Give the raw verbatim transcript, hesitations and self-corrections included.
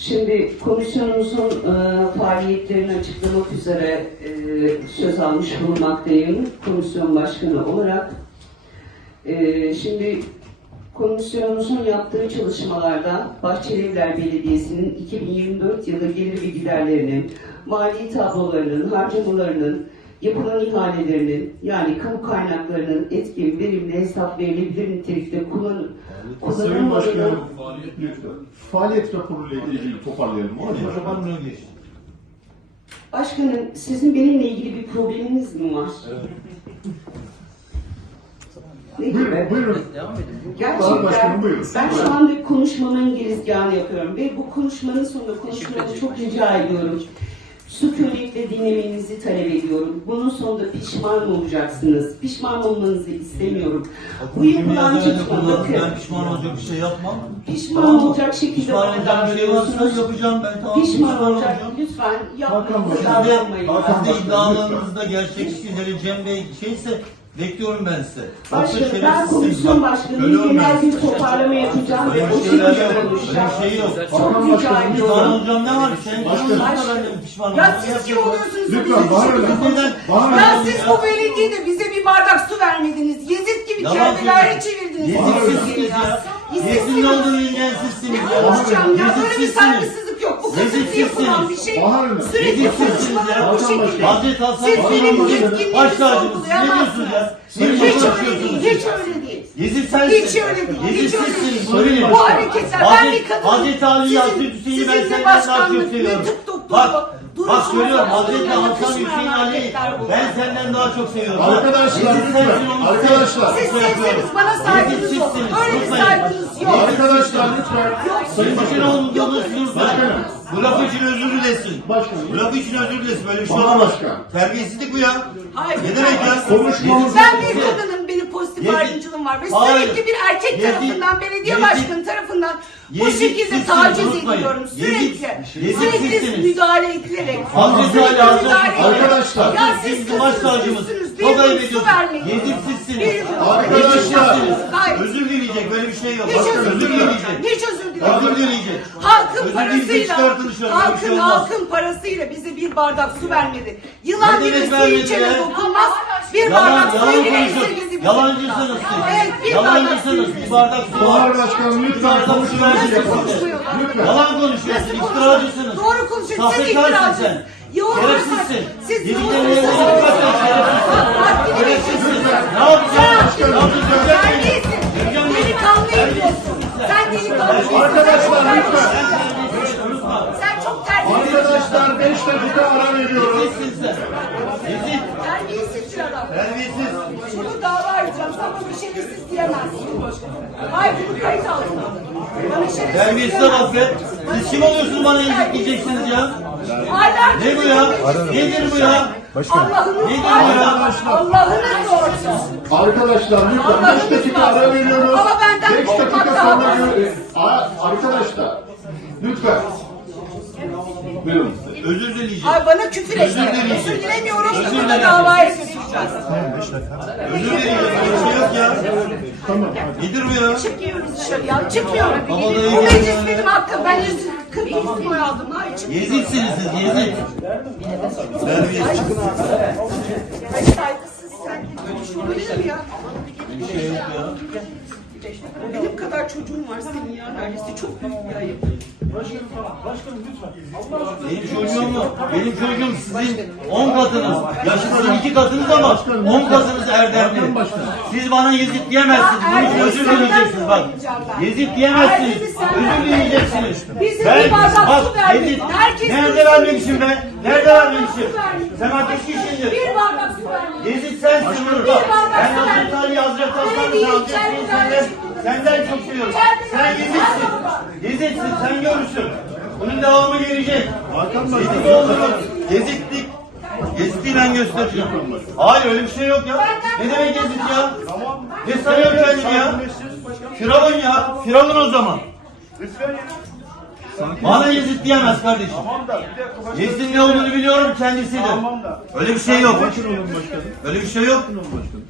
Şimdi komisyonumuzun e, faaliyetlerini açıklamak üzere e, söz almış bulunmaktayım komisyon başkanı olarak. E, şimdi komisyonumuzun yaptığı çalışmalarda Bahçelievler Belediyesi'nin iki bin yirmi dört yılı gelir ve giderlerinin, mali tablolarının, harcamalarının, yapılan ihalelerinin, yani kamu kaynaklarının etkin, verimli, hesap verilebilir nitelikte kullanım, Sayın Başkanım, lütfen. Faaliyet raporuyla ilgili toparlayalım. Başkanım, sizin benimle ilgili bir probleminiz mi var? Evet. Ne gibi? Buyurun, buyurun. Gerçekten Başkanım, buyurun. ben şu anda konuşmamın girizgahını yapıyorum ve bu konuşmanın sonunda konuşmamı çok rica ediyorum. Sükunetle dinlemenizi talep ediyorum. Bunun sonunda pişman olacaksınız. Pişman olmanızı istemiyorum. Bu yapılan çıkma, bakın. Ben pişman olacak bir şey yapmam. Pişman tamam. olacak şekilde pişman olacak bir şey varsa yapacağım ben. Tamam. Pişman, pişman olacak. olacağım. Lütfen Hakan yapmayın. Başkanım. Davranmayın. Hakan Siz de Başkanım, iddialarınızda gerçekçileri Cem Bey şeyse bekliyorum ben size. Başkanım, Yoksa ben şerefsizsiniz. komisyon Bak, başkanıyım. ölüyorum ben Genel bir size. toparlama yapacağım ve Öyle o bir şeyler şekilde öyle konuşacağım. bir şey yok. Çok Hakan rica Başkanım, Pişman ediyorum. olacağım ne var? Sen Başkanım. konuşursa ben de pişman Ya olacağım. siz kim oluyorsunuz? da Lütfen, bizi bağırın. bir şey Neden? Bağırın. Ya siz bu belediyede bize bir bardak su vermediniz. Yezid gibi Yalan kerdelere söylüyorsun. çevirdiniz. Yeziksizsiniz ya. Yesin ne olduğunu bilgensizsiniz Ne ya. konuşacağım ya? Böyle bir Yeziksizsiniz. saygısızlık yok. Bu kadar yapılan bir şey. Bağırın. Sürekli Yeziksizsiniz konuşmalar ya. bu şekilde. Hazreti Hasan Siz Hüseyin benim Hoca'nın yetkinliğimi baş tacınız. Ne diyorsunuz sorgulayamazsınız. ya? Benim Hiç öyle konuşuyorsunuz. değil. Hiç öyle değil. Yezid sensin. Hiç öyle değil. Hiç öyle Yezidsizsiniz. değil. Böyle. Bu hareketler, ben bir kadınım. Hazreti Ali Hazreti Hüseyin'i ben sizin de senden daha çok başkanlık, seviyorum. ne tıp doktoru, Bak, bak duruşunuz görüyorum arasında Hazreti Hasan yakışmayan Hüseyin Ali hareketler bunlar. ben senden daha çok seviyorum. Arkadaşlar, Yezid lütfen. sensin, onu Arkadaşlar. sen- Siz şey yapıyorum. sevseniz bana saygınız yok. Yezidsizsiniz, Öyle bir unutmayın. saygınız yok. Arkadaşlar lütfen. Sayın Başkan olduğunuz dursa Başkanım. bu laf için özür dilesin. Başkanım. Bu laf için özür dilesin. Böyle bir şey Bana olmaz. başkan. Terbiyesizlik bu ya. Hayır. Ne demek ya? Konuşmamız- Ben bir kadının, benim pozitif Yezid- ayrımcılığım var ve Hayır. sürekli bir erkek Yezid- tarafından, belediye Yezid- başkanı tarafından bu Yezid- şekilde sizsiniz, taciz unutmayın. ediliyorum. Yezid- Sürekli. Yezid Sürekli sizsiniz. müdahale edilerek. Hazreti Ali Sürekli Hazreti müdahale edilerek. Arkadaşlar, Ya siz siz bizim baş tacımız. kızsınız, Çok bir ayıp yudum su ediyorsunuz. vermeyin. Yezidsizsiniz. Bir yudum. Arkadaşlar. Hayır. Özür dileyecek böyle bir şey yok. Hiç özür Özür dilemiyorum. dileyecek. Hiç özür dilemiyorum. Özür dileyecek. Halkın Özür dileyecek, parasıyla, çıkartın dışarı, böyle bir halkın, şey olmaz. halkın parasıyla bize bir bardak su vermedi. Yılan Ne gibi demek su vermedi içene ya? dokunmaz. Bir Yalan, bardak yalan suyu bile konuşuyorsun. esirgedi. Yalancısınız siz. Evet, bir bardak Yalancısınız. suyu. Bir bardak su var. Bahar Başkanım Bir lütfen bardak su konuşmanızı verecek yapın. konuşmuyorlar? Lütfen. Yalan konuşuyorsun. İftiracısınız. Doğru konuşuyorsun. Siz Sahtekarsın iftiracısınız. sen. Yoğun Şerefsizsin. Siz Yediklerini yoğun yerine kaçın. Şerefsizsin. Ne yapacaksın? Ne yapacaksın? Sen değilsin. Delikanlı ediyorsun. Sen delikanlı. Arkadaşlar lütfen. Sen çok terbiyesiz. Arkadaşlar beş dakika ara veriyoruz. Yezidsin sen. Yezid. Terbiyesiz bir adam. Terbiyesiz. Şunu dava edeceğim. Sen bana şerefsiz diyemezsin. Hayır, bunu kayıt altına alın. Bana şerefsiz Terbiyesiz diyemezsin. laf ya. Siz kim oluyorsunuz bana ezikleyeceksiniz ya? Aylardır Ne bu ya? Nedir bu ya? Allah'ınız Nedir var. bu ya? Allah'ınız doğrusu. Arkadaşlar lütfen beş dakika ara veriyoruz. Ama benden beş dakika korkmak sonra daha gö- Aa, arkadaşlar lütfen. Buyurun. Özür dileyecek. Ay bana küfür etti. Özür dileyecek. Özür dilemiyorum. Özür Burada dileyecek. davaya götüreceğiz. Özür dileyecek. Böyle bir şey yok ya. Tamam. Nedir bu ya? Çıkıyoruz dışarıya. Çıkmıyorum. Baba da Bu iyi meclis yani. benim hakkım. Ben yüz kırk dokuz boy aldım. Hayır çıkmıyorum. Yeziksiniz siz, yezik. Terbiyesiz. Ay saygısız sen de konuşulabilir mi ya? Bir şey yok ya. Benim kadar çocuğum var senin ya neredeyse. Çok büyük bir ayıp. Benim çocuğum mu? Benim çocuğum sizin on katınız. Yaşınızın iki katınız ama on katınız erdemli. Siz bana yezid diyemezsiniz. Bunun için özür dileyeceksiniz bak. Yezid diyemezsiniz. Özür dileyeceksiniz. Ben, bak yezid. Nerede vermemişim be? Nerede vermemişim? Sen ateş kişiydin. Bir bardak su vermeyin. Yezid sensin burada. Ben Hazreti Ali, Hazreti Hasan'ı Hazreti senden, senden çok seviyorum. Sen Yezid'sin. Yezid'sin, sen görürsün. Bunun devamı gelecek. Yezid olduğunu, Yezidlik. Yezid'i ben göstereceğim. Hayır öyle bir şey yok ya. Ne demek Yezid ya? Ne sanıyor kendini ya? Firavun ya. Firavun o zaman. Bana Yezid diyemez kardeşim. Yezid'in ne olduğunu biliyorum kendisidir. Öyle bir şey yok. Öyle bir şey yok.